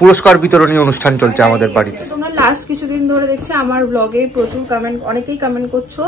পুরস্কার বিতরণী অনুষ্ঠান চলছে আমাদের বাড়িতে। তোমরা লাস্ট কিছুদিন ধরে দেখছি আমার ব্লগে প্রচুর কমেন্ট, অনেকেই কমেন্ট করছো।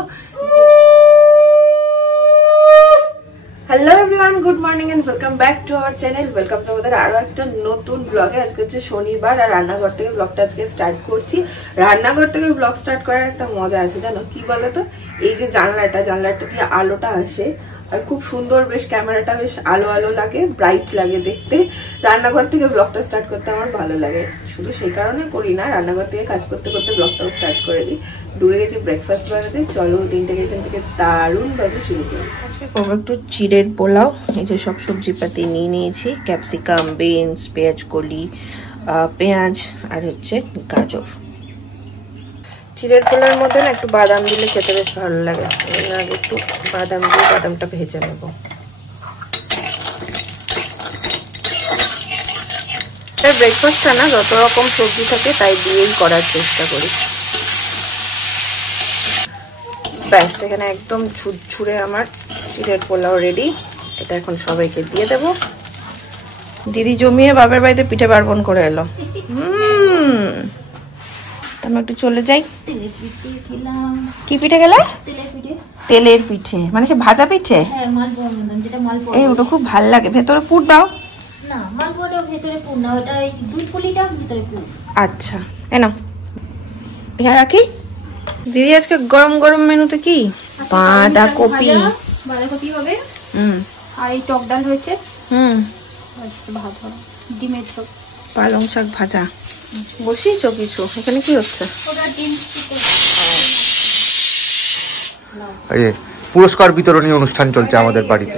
Hello everyone, good morning and welcome back to our channel. Welcome তোমাদের আরো একটা নতুন ব্লগে। আজকে হচ্ছে শনিবার আর রান্নাঘর থেকে ব্লগটা আজকে স্টার্ট করছি। রান্নাঘর থেকে ব্লগ স্টার্ট করার একটা মজা আছে, জানো কি বলতো? এই যে জানলাটা দিয়ে আলোটা আসে আর খুব সুন্দর, বেশ ক্যামেরাটা বেশ আলো আলো লাগে, ব্রাইট লাগে দেখতে। রান্নাঘর থেকে ব্লগটা স্টার্ট করতে আমার ভালো লাগে, শুধু সেই কারণে করি না, রান্নাঘর থেকে কাজ করতে করতে ব্লগটাও স্টার্ট করে দিই। ডুবে গেছি ব্রেকফাস্ট বানাতে, চলো দিনটাকে এখান থেকে দারুণ ভাবে শুরু করি। আজকে করবো একটু চিড়ের পোলাও। এই যে সব সবজিপাতি নিয়ে নিয়েছি, ক্যাপসিকাম, বিনস, পেঁয়াজ কলি, পেঁয়াজ আর হচ্ছে গাজর। চিড়ের পোলার মধ্যে না একটু বাদাম দিলে খেতে বেশ ভালো লাগে। আগে একটু বাদাম দিয়ে বাদামটা ভেজে নেব। ব্রেকফাস্টটা না যত রকম সবজি থাকে তাই দিয়েই করার চেষ্টা করি। ব্যাস, এখানে একদম ঝুরঝুরে আমার চিড়ের পোলাও রেডি। এটা এখন সবাইকে দিয়ে দেব। দিদি জমিয়ে বাবার বাড়িতে পিঠে পার্বণ করে এলো। আমি একটু চলে যাই। কি পিঠে গেলে? তেলের পিঠে, মানে সে ভাজা পিঠে। এই ওটা খুব ভাল লাগে। ভেতরে পুর দাও। আচ্ছা এনাও, এখানে রাখি। দিদি আজকে গরম গরম মেনুতে কি? বাঁধাকপি হবে, আর এই টক ডাল রয়েছে, ডিমের ঝোল, পালং শাক ভাজা। বসিয়েছ কিছু? এখানে কি হচ্ছে? পুরস্কার বিতরণী অনুষ্ঠান চলছে আমাদের বাড়িতে।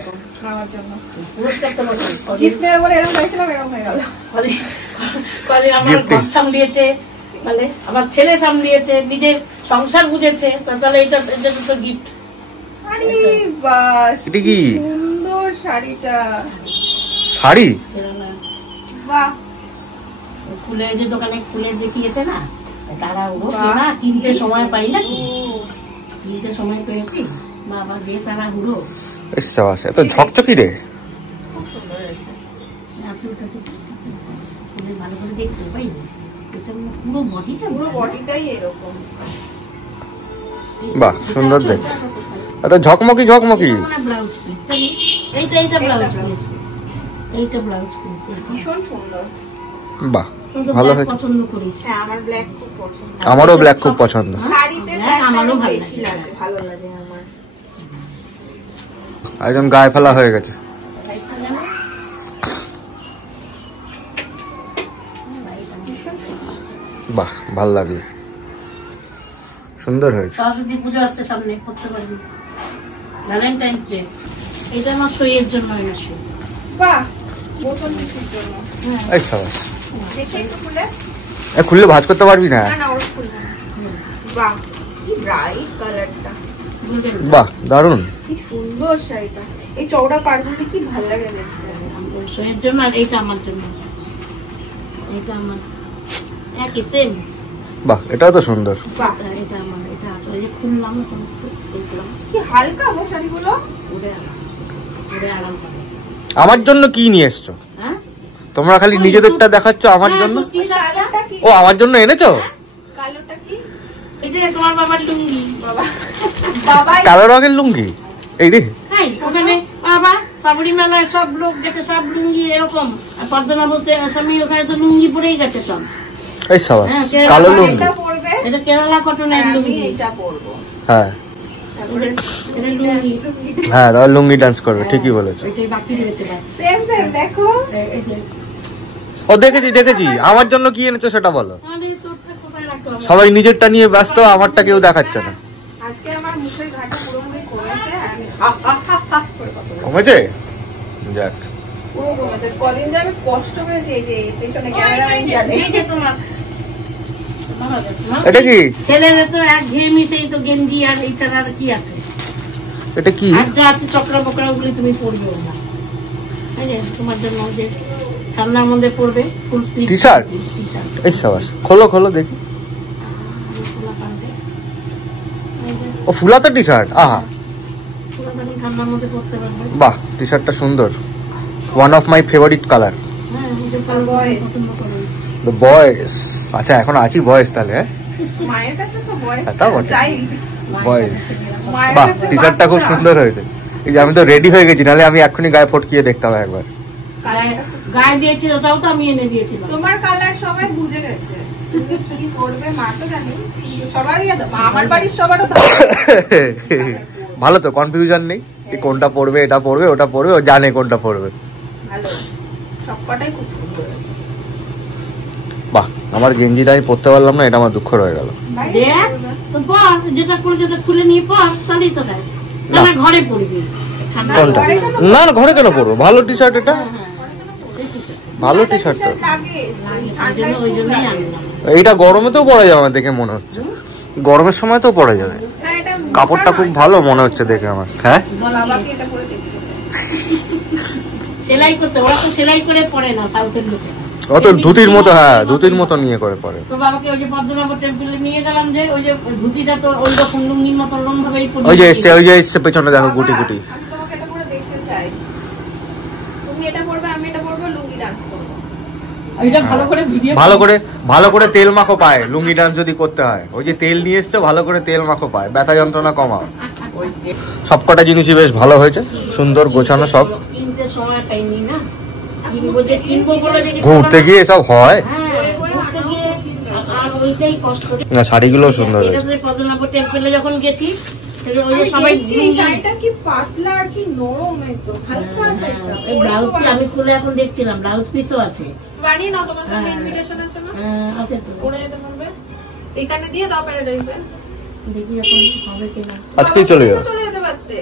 আমার ছেলে সামলিয়েছে, নিজের সংসার বুঝেছে, তাহলে এটা তো গিফট। সুন্দর শাড়িটা, শাড়ি খুলে যে দোকানে খুলে দেখিয়েছে না, তারা না কিনতে সময় পাই না, কিনতে সময় পেয়েছি বাবা দিয়ে তারা হুড়ো। এত ঝকঝকি রে, খুব সুন্দর হয়েছে। ভালো করে দেখতে পাই, এটা পুরো বডিটাই এরকম। বাহ, সুন্দর দেখতে, এত ঝকমকি ঝকমকি। ব্লাউজ পিস, এইটা ব্লাউজ পিস, এইটা ব্লাউজ পিস ভীষণ সুন্দর। বাহ, ভালো হয়েছে। পছন্দ করিস? হ্যাঁ, আমার ব্ল্যাক খুব পছন্দ। আমারও ব্ল্যাক খুব পছন্দ। শাড়িতে আমারও বেশি লাগে, ভালো লাগে আমার। একদম গায়ে ফেলা হয়ে গেছে। বাহ, ভালো লাগলো, সুন্দর হয়েছে। সরস্বতী পুজো আসছে সামনে, করতে পারবি। ভ্যালেন্টাইন্স ডে, এটা আমার সইয়ের জন্য এনেছি। বাহ, বোতল পিসির জন্য। এই সাবাস, দেখে একটু খুলে। খুললে ভাঁজ করতে পারবি না। না ওর খুলবো না। বাহ, কি ব্রাইট কালারটা। বাহ, দারুণ, কি সুন্দর শাড়িটা। এই চওড়া পাড়গুলো কি ভালো লাগে দেখতে। সইয়ের জন্য, আর এইটা আমার জন্য। এটা আমার একই সেম। বাহ, এটাও তো সুন্দর। বাহ, এটা আমার, এটা আসলে যে খুললাম তো দেখলাম কি হালকা গো শাড়িগুলো। ওরে আরাম করে। আমার জন্য কি নিয়ে এসছো? হ্যাঁ, তোমরা খালি নিজেদেরটা দেখাচ্ছ, আমার জন্য। ও, আমার জন্য এনেছো? কালোটা কি? এটা তোমার বাবার লুঙ্গি। বাবা কালো রঙের লুঙ্গি? এই রে, ওখানে বাবা সাবরি মেলায় সব লোক গেছে, সব লুঙ্গি এরকম। পদ্মনা বলতে স্বামী ওখানে তো লুঙ্গি পরেই গেছে সব। এই সাবাস, কালো লুঙ্গি। এটা কেরালা কটনের লুঙ্গি। এটা পরবো। হ্যাঁ হ্যাঁ, তাহলে লুঙ্গি ডান্স করবে, ঠিকই বলেছো। সেম সেম, দেখো। ও দেখেছি। আমার জন্য কি এনেছো সেটা বলো। সবাই নিজেরটা নিয়ে ব্যস্ত, আমারটা কেউ দেখাচ্ছে না। আজকে আমার মুখের ঘাটা পুরোপুরি কমেছে। যাক, পুরো কমেছে। কদিন যাবে কষ্ট করেছে, এই যে পেছনে ক্যামেরাম্যান জানে। এটা কি? ছেলের তো এক ঘেমি, সেই তো গেঞ্জি আর এই ছাড়া আর কি আছে? এটা কি? আর যা আছে চক্রা বকরা ওগুলি তুমি পরবেও না, তোমার জন্য যে ঠান্ডার মধ্যে পরবে ফুল স্লিভ টি শার্ট। এই সাবাস, খোলো দেখি। ও, ফুলাতে টি শার্ট। আহা, ঠান্ডার মধ্যে পরতে পারবে। বাহ, টি শার্টটা সুন্দর, one of my favourite colour. বয়েস। আচ্ছা এখন আছি বয়েস তাহলে। মায়ের কাছে তো বয়েস বয়েস। বাহ, টি শার্টটা খুব সুন্দর হয়েছে। এই যে আমি তো রেডি হয়ে গেছি, নাহলে আমি এক্ষুনি গায়ে ফটকিয়ে দেখতাম একবার। গায়ে দিয়েছিল, ওটাও তো আমি এনে দিয়েছিলাম। তোমার কালার সবাই বুঝে গেছে, কি করবে মা তো জানি, সবারই আমার বাড়ির সবারও ভালো তো, কনফিউশন নেই কোনটা পড়বে, এটা পড়বে ওটা পড়বে, ও জানে কোনটা পড়বে। ভালো, সবকটাই খুব সুন্দর হয়েছে। বাহ, আমার গেঞ্জিটা আমি পরতে পারলাম না, এটা আমার দুঃখ রয়ে গেল। যেটা করে যেটা খুলে নিয়ে পর, তাহলেই তো হয়। ঘরে পড়বি না, না ঘরে কেন পরবো, ভালো টি শার্ট এটা, ভালো টি শার্ট তো। এইটা গরমেতেও পরা যাবে আমার দেখে মনে হচ্ছে, গরমের সময় তো পরা যাবে। কাপড়টা খুব ভালো মনে হচ্ছে দেখে আমার। হ্যাঁ সেলাই করতে, ওরা তো সেলাই করে পরে না সাউথের লোকে, অত ধুতির মতো। হ্যাঁ ধুতির মতো নিয়ে করে পরে। তো বাবাকে ওই যে পদ্মনাভ টেম্পলে নিয়ে গেলাম, যে ওই যে ধুতিটা তো ওই রকম লুঙ্গির মতো লোন ভাবেই, ওই যে এসছে, ওই যে এসছে পেছনে দেখো গুটি গুটি। আমি তোমাকে এটা পরে দেখতে চাই, তুমি এটা পরবে আমি এটা পরবো, লুঙ্গি ডান্স করবো। ওইটা ভালো করে ভিডিও, ভালো করে তেল মাখো পায়, লুঙ্গি ডান্স যদি করতে হয়। ওই যে তেল নিয়ে এসছে, ভালো করে তেল মাখো পায়, ব্যথা যন্ত্রণা কমাও। সবকটা জিনিসই বেশ ভালো হয়েছে, সুন্দর গোছানো সব। কিনতে সময় পাইনি না, কিনবো যে কিনবো বলে যে ঘুরতে গিয়ে এসব হয় আর ওইটাই কষ্ট। না শাড়িগুলো সুন্দর হয়েছে। পদ্মনাভ টেম্পলে যখন গেছি, ওই যে সবাই শাড়িটা কি পাতলা আর কি নরম, একদম হালকা শাড়িটা। এই ব্লাউজ কি আমি খুলে এখন দেখছিলাম, ব্লাউজ পিসও আছে। বানিয়ে নাও, তোমার সামনে ইনভিটেশন আছে না? আছে তো, পরে যেতে পারবে, এখানে দিয়ে দাও প্যারাডাইসে। দেখি এখন হবে কিনা। আজকেই চলে যাও। চলে যেতে পারতে।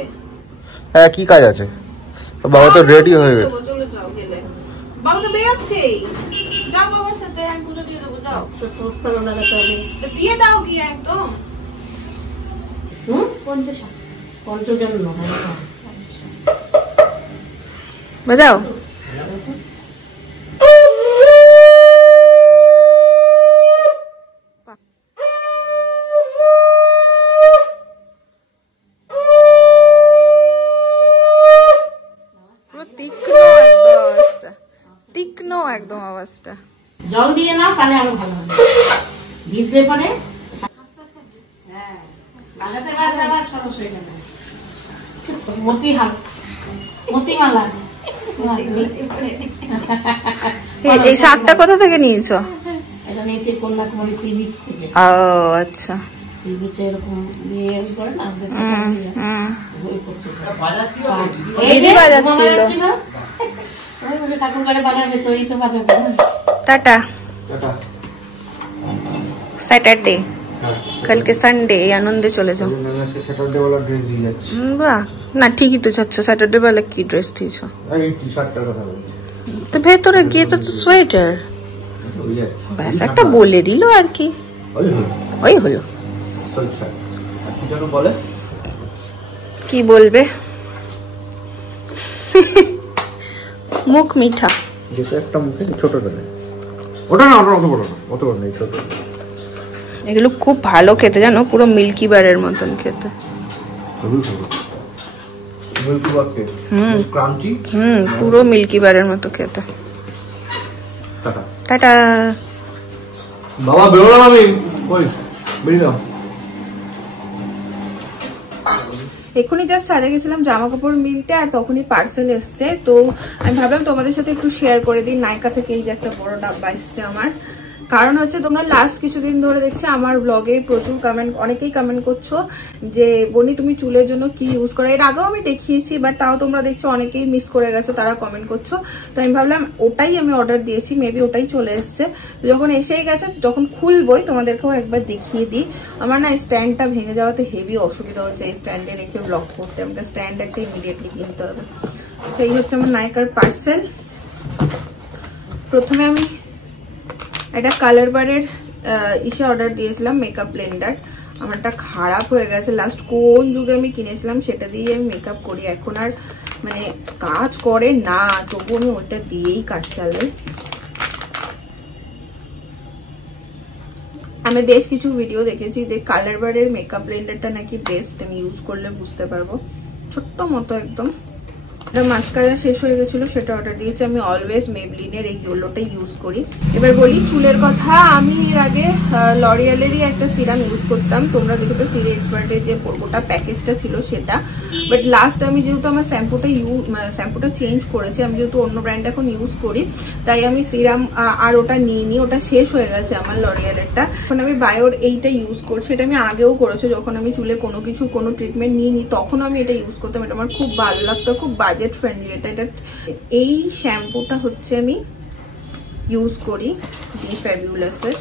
হ্যাঁ কি কাজ আছে, বাবা তো রেডি হয়ে গেছে। চলে যাও, গেলে বাবা তো বেরোচ্ছেই, যাও বাবার সাথে, আমি পুজো দিয়ে দেবো, যাও। তো পোস্টারও লাগাতে হবে, দিয়ে দাও গিয়ে একদম। 50 জন বাজাও। তীক্ষ্ণ একদম আওয়াজটা। জল দিয়ে নাও, তাহলে আরো ভালো হবে। ভিজলে পরে এই শাকটা কোথা থেকে নিয়েছো? এটা নিয়েছি কন্যাকুমারী সি বিচ থেকে। ও আচ্ছা, সি বিচে এরকম ইয়ে করে না, ঠাকুর ঘরে বাজাবে তো, এই তো বাজাবে। টাটা, স্যাটারডে, কালকে সানডে, এই আনন্দে চলে যাও। বাহ, না ঠিকই তো যাচ্ছ, স্যাটারডে বেলা কি ড্রেস দিয়েছো? তো ভেতরে গিয়ে তো সোয়েটার, ব্যাস একটা বলে দিল আর কি, ওই হলো। কি বলবে, মুখ মিঠা। এগুলো খুব ভালো খেতে, জানো, পুরো মিল্কি বারের মতন খেতে। পুরো মিল্কি বারের মতো খেতে। টাটা বাবা, বেরোলাম আমি, ওই বেরিয়ে এখনই জাস্ট সাজে গেছিলাম জামা কাপড় মিলতে, আর তখনই পার্সেল এসছে। তো আমি ভাবলাম তোমাদের সাথে একটু শেয়ার করে দিই। নাইকা থেকে এই যে একটা বড় ডাব্বা এসছে আমার। কারণ হচ্ছে তোমরা লাস্ট কিছুদিন ধরে দেখছি আমার ব্লগে প্রচুর কমেন্ট, অনেকেই কমেন্ট করছো যে বনি তুমি চুলের জন্য কি ইউজ করো। এর আগেও আমি দেখিয়েছি, বাট তাও তোমরা দেখছো অনেকেই মিস করে গেছো, তারা কমেন্ট করছো। তো আমি ভাবলাম ওটাই আমি অর্ডার দিয়েছি, মেবি ওটাই চলে এসছে। যখন এসেই গেছে, যখন খুলবই তোমাদেরকেও একবার দেখিয়ে দিই। আমার না স্ট্যান্ডটা ভেঙে যাওয়াতে হেভি অসুবিধা হচ্ছে এই স্ট্যান্ডে রেখে ব্লগ করতে। আমাকে স্ট্যান্ড একটা ইমিডিয়েটলি কিনতে হবে। সেই হচ্ছে আমার নাইকার পার্সেল। প্রথমে আমি একটা কালার বারের ইসে অর্ডার দিয়েছিলাম, মেকআপ ব্লেন্ডার। আমারটা খারাপ হয়ে গেছে, লাস্ট কোন যুগে আমি কিনেছিলাম সেটা দিয়ে আমি মেকআপ করি, এখন আর মানে কাজ করে না, তবু আমি ওটা দিয়েই কাজ চালাই। আমি বেশ কিছু ভিডিও দেখেছি যে কালার বারের মেকআপ ব্লেন্ডারটা নাকি বেস্ট, আমি ইউজ করলে বুঝতে পারবো। ছোট্ট মতো একদম, মাস্কারা শেষ হয়ে গেছিল, সেটা অর্ডার দিয়েছি। আমি অলওয়েজ মেবলিনের এই ইয়েলোটাই ইউজ করি। এবার বলি চুলের কথা। আমি এর আগে লরিয়ালেরই একটা সিরাম ইউজ করতাম, তোমরা দেখো তো সিরি এক্সপার্টের যে গোটা প্যাকেজটা ছিল সেটা। বাট লাস্ট আমি যেহেতু আমার শ্যাম্পুটা চেঞ্জ করেছি, আমি যেহেতু অন্য ব্র্যান্ড এখন ইউজ করি, তাই আমি সিরাম আর ওটা নিইনি, ওটা শেষ হয়ে গেছে আমার লরিয়ালেরটা। এখন আমি বায়োর এইটা ইউজ করছি। এটা আমি আগেও করেছি, যখন আমি চুলে কোনো ট্রিটমেন্ট নিইনি তখন আমি এটা ইউজ করতাম। এটা আমার খুব ভালো লাগতো, খুব বাজেট ফ্রেন্ডলি এটা। এই শ্যাম্পুটা হচ্ছে আমি ইউজ করি ডি ফ্যাবুলাসের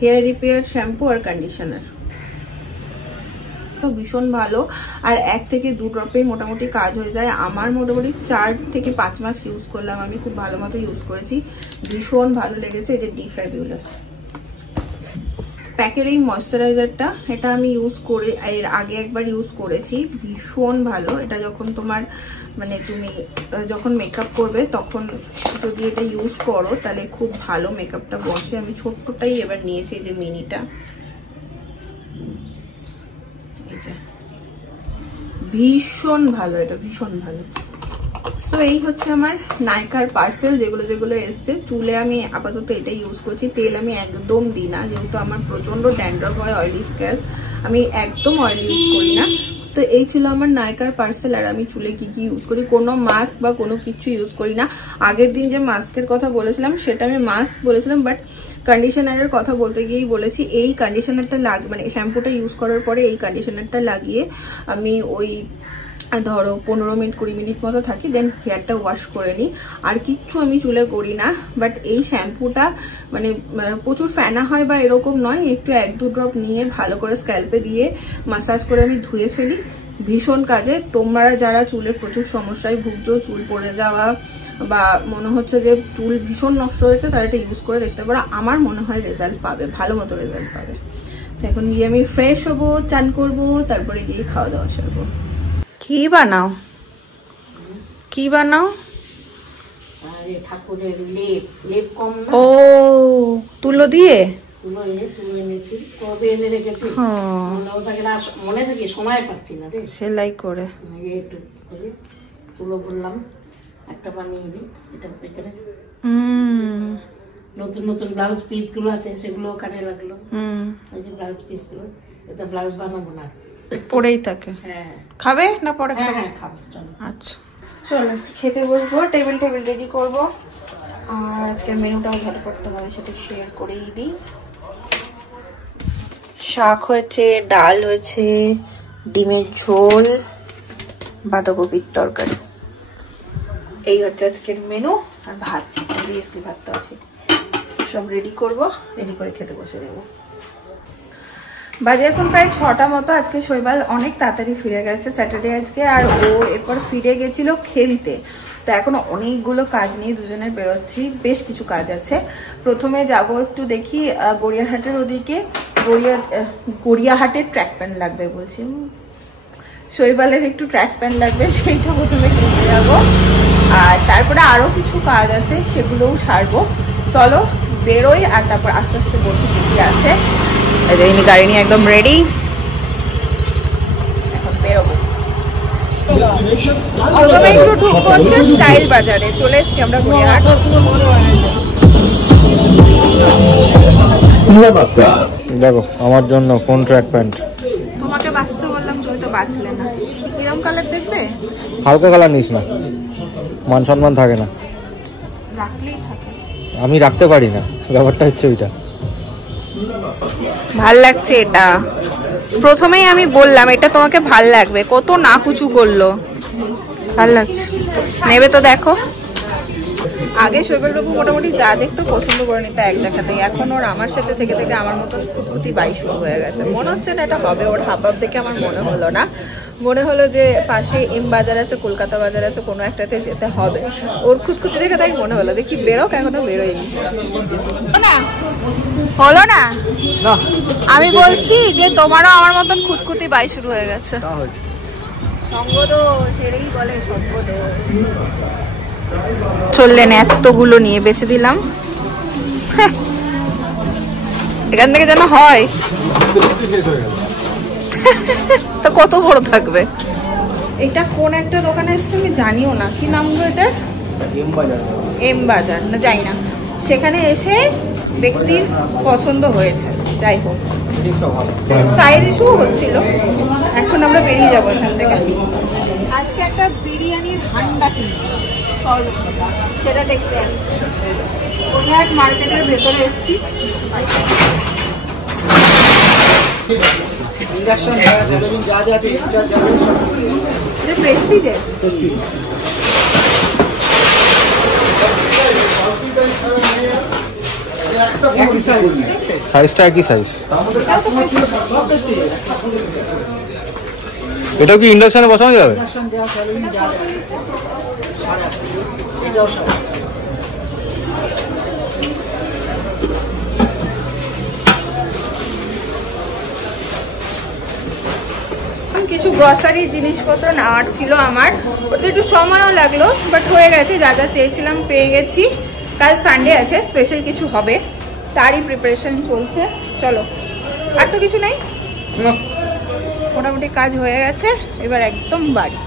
হেয়ার রিপেয়ার শ্যাম্পু আর কন্ডিশনার। তো ভীষণ ভালো, আর 1 থেকে 2 ড্রপে মোটামুটি কাজ হয়ে যায়। আমার মোটামুটি 4 থেকে 5 মাস ইউজ করলাম, আমি খুব ভালো মতো ইউজ করেছি, ভীষণ ভালো লেগেছে। এই যে ডি ফ্যাবুলাস প্যাকের এই ময়শ্চারাইজারটা, এটা আমি ইউজ করে এর আগে একবার ইউজ করেছি, ভীষণ ভালো। এটা যখন তোমার মানে তুমি যখন মেকআপ করবে তখন যদি এটা ইউজ করো তাহলে খুব ভালো মেকআপটা বসে। আমি ছোট্টটাই এবার নিয়েছি, যে মিনিটা, ভীষণ ভালো, এটা ভীষণ ভালো। সো এই হচ্ছে আমার নাইকার পার্সেল, যেগুলো এসছে। চুলে আমি আপাতত এটাই ইউজ করছি। তেল আমি একদম দিই না, যেহেতু আমার প্রচন্ড ড্যান্ড্রফ হয়, অয়েলি স্ক্যাল্প, আমি একদম অয়েল ইউজ করি না। তো এই ছিল আমার নাইকার পার্সেল। আর আমি চুলে কি ইউজ করি, কোনো মাস্ক বা কোনো কিছু ইউজ করি না। আগের দিন যে মাস্কের কথা বলেছিলাম সেটা আমি মাস্ক বলেছিলাম, বাট কন্ডিশনারের কথা বলতে গিয়েই বলেছি। এই কন্ডিশনারটা মানে শ্যাম্পুটা ইউজ করার পরে এই কন্ডিশনারটা লাগিয়ে আমি ওই ধরো 15 মিনিট 20 মিনিট মতো থাকি, দেন হেয়ারটা ওয়াশ করে নিই। আর কিচ্ছু আমি চুলে করি না। বাট এই শ্যাম্পুটা মানে প্রচুর ফেনা হয় বা এরকম নয়, একটু 1-2 ড্রপ নিয়ে ভালো করে স্ক্যাল্পে দিয়ে মাসাজ করে আমি ধুয়ে ফেলি, ভীষণ কাজে। তোমরা যারা চুলে প্রচুর সমস্যায় ভুগছো, চুল পড়ে যাওয়া বা মনে হচ্ছে যে চুল ভীষণ নষ্ট হয়েছে, তারা এটা ইউজ করে দেখতে পারো। আমার মনে হয় রেজাল্ট পাবে, ভালো মতো রেজাল্ট পাবে। এখন গিয়ে আমি ফ্রেশ হবো, চান করবো, তারপরে গিয়ে খাওয়া দাওয়া সারবো। কি বানাও? আরে ঠাকুরের লেপ কম না। ও তুলো দিয়ে? তুলো এনেছি, কবে এনে রেখেছি, মনে থাকে, সময় পাচ্ছি না রে। সেলাই করে একটু তুলো বললাম একটা বানিয়ে নিই। এটা এখানে নতুন নতুন ব্লাউজ পিস গুলো আছে, সেগুলো কাটে লাগলো। ওই যে ব্লাউজ পিস গুলো, এটা ব্লাউজ বানাবো না, পড়েই থাকে। হ্যাঁ, খাবে না পরে? হ্যাঁ খাবো, চলো। আচ্ছা চলো খেতে বসবো, টেবিল রেডি করবো। আর আজকের মেনুটাও ঝটপট তোমাদের সাথে শেয়ার করেই দিই। শাক হয়েছে, ডাল হয়েছে, ডিমের ঝোল, বাঁধাকপির তরকারি, এই হচ্ছে আজকের মেনু। আর ভাত, বিএসসি ভাত তো আছে, সব রেডি করবো, রেডি করে খেতে বসে দেবো। বাজে এখন প্রায় 6টা মতো। আজকে শৈবাল অনেক তাড়াতাড়ি ফিরে গেছে, স্যাটারডে আজকে, আর ও এরপর ফিরে গেছিল খেলতে। তো এখন অনেকগুলো কাজ নিয়ে দুজনের বেরোচ্ছি, বেশ কিছু কাজ আছে। প্রথমে যাব একটু দেখি গড়িয়াহাটের ওদিকে, গড়িয়াহাটের ট্র্যাক প্যান্ট লাগবে বলছি, শৈবালের একটু ট্র্যাক প্যান্ট লাগবে, সেইটা প্রথমে কিনতে যাবো। আর তারপরে আরো কিছু কাজ আছে, সেগুলোও সারবো। চলো বেরোই, আর তারপর আস্তে আস্তে বলছি কি কি আছে। গাড়ি নিয়ে একদম রেডি, এখন বেরোবো। প্রথমে একটু ঢুকবো হচ্ছে স্টাইল বাজারে। চলে এসছি আমরা গড়িয়াহাট। দেখো আমার জন্য কোন ট্র্যাক প্যান্ট। তোমাকে বাঁচতে বললাম, তুমি তো বাঁচলে না। কিরকম কালার দেখবে? হালকা কালার নিস না, মান সম্মান থাকে না। রাখলেই থাকে, আমি রাখতে পারি না, ব্যাপারটা হচ্ছে ওইটা। ভাল লাগছে এটা, প্রথমেই আমি বললাম এটা তোমাকে ভাল লাগবে, কত না কুচু করলো, ভাল লাগছে। নেবে তো দেখো। আগে শৈবালবাবু মোটামুটি যা দেখতো পছন্দ করে নিত এক দেখাতেই, এখন ওর আমার সাথে থেকে থেকে আমার মতন খুঁতখুঁতি বাই শুরু হয়ে গেছে। মনে হচ্ছে না এটা হবে, ওর হাবভাব দেখে আমার মনে হলো না, মনে হলো যে পাশে এম বাজার আছে, কলকাতা বাজার আছে, কোনো একটাতে যেতে হবে। ওর খুঁতখুঁতি দেখে তাই মনে হলো, দেখি বেরোক, এখনো বেরোয়নি। হলো না, আমি বলছি যে তোমারও আমার মতন খুঁতখুঁতি বাই শুরু হয়ে গেছে। সঙ্গদোষ, এরই বলে সঙ্গদোষ। চললেন এতগুলো নিয়ে বেঁচে দিলাম, এখান থেকে যেন হয়। তো কত বড় থাকবে? এটা কোন একটা দোকানে এসছে আমি জানিও না, কি নাম গো এটার? এম বাজার না যাই না, সেখানে এসে ব্যক্তির পছন্দ হয়েছে। যাই হোক, সাইজ ইস্যু হচ্ছিল, এখন আমরা বেরিয়ে যাবো এখান থেকে। আজকে একটা বিরিয়ানির হান্ডা কিনবো, সেটা দেখতে আসছি। কোনহাট মার্কেটের ভেতরে এসছি। প্রেস্টিজের সাইজটা কি সাইজ? এটাও কি ইন্ডাকশনে বসানো যাবে? কিছু গ্রসারি জিনিসপত্র নেওয়ার ছিল আমার, ওটা একটু সময়ও লাগলো, বাট হয়ে গেছে। যা যা চেয়েছিলাম পেয়ে গেছি। কাল সানডে আছে, স্পেশাল কিছু হবে, তারই প্রিপারেশন চলছে। চলো, আর তো কিছু নেই, মোটামুটি কাজ হয়ে গেছে। এবার একদম বাড়ি।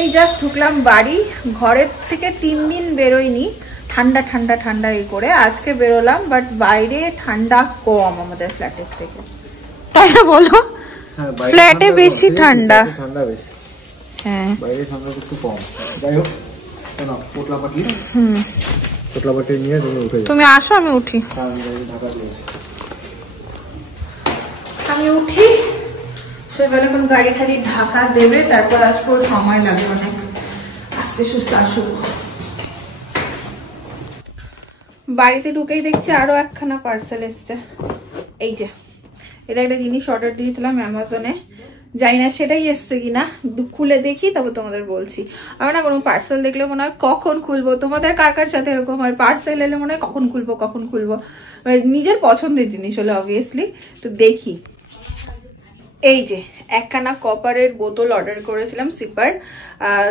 এই জাস্ট ঢুকলাম বাড়ি। ঘরের থেকে 3 দিন বেরোয়নি, ঠান্ডা ঠান্ডা ঠান্ডা এই করে। আজকে বেরোলাম, বাট বাইরে ঠান্ডা কম আমাদের ফ্ল্যাটের থেকে, তাই না বলো? ফ্ল্যাটে বেশি ঠান্ডা। হ্যাঁ, বাইরে ঠান্ডা একটু কম। যাই হোক, না পোটলাপাটি পোটলাপাটি নিয়ে তুমি আসো, আমি উঠি। আমি উঠি, সেখানে কোন গাড়ি ঠাড়ি ঢাকা দেবে, তারপর আসবো। সময় লাগবে অনেক, আস্তে সুস্থ আসুক। বাড়িতে ঢুকেই দেখছি আরো একখানা পার্সেল এসছে। এই যে, এটা একটা জিনিস অর্ডার দিয়েছিলাম অ্যামাজনে, জানি না সেটাই এসছে কিনা, খুলে দেখি তারপর তোমাদের বলছি। আমার না কোনো পার্সেল দেখলে মনে হয় কখন খুলবো। তোমাদের কার কার সাথে এরকম হয়? পার্সেল এলে মনে হয় কখন খুলবো কখন খুলবো। নিজের পছন্দের জিনিস হলে অবভিয়াসলি। তো দেখি, এই যে একখানা কপারের বোতল অর্ডার করেছিলাম, সিপার।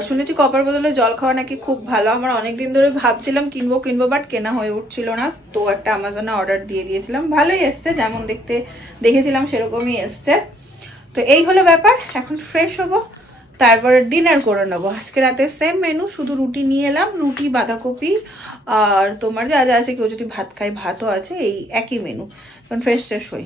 শুনেছি কপার বোতলে জল খাওয়া নাকি খুব ভালো। আমার অনেকদিন ধরে ভাবছিলাম কিনবো, বাট কেনা হয়ে উঠছিল না। তো একটা অ্যামাজনে অর্ডার দিয়ে দিয়েছিলাম, ভালোই এসছে, যেমন দেখেছিলাম সেরকমই এসছে। তো এই হলো ব্যাপার। এখন ফ্রেশ হবো, তারপর ডিনার করে নেবো। আজকে রাতে সেম মেনু, শুধু রুটি নিয়ে এলাম, রুটি বাঁধাকপি আর তোমার যা যা আছে, কেউ যদি ভাত খায় ভাতও আছে, এই একই মেনু। এখন ফ্রেশ হই।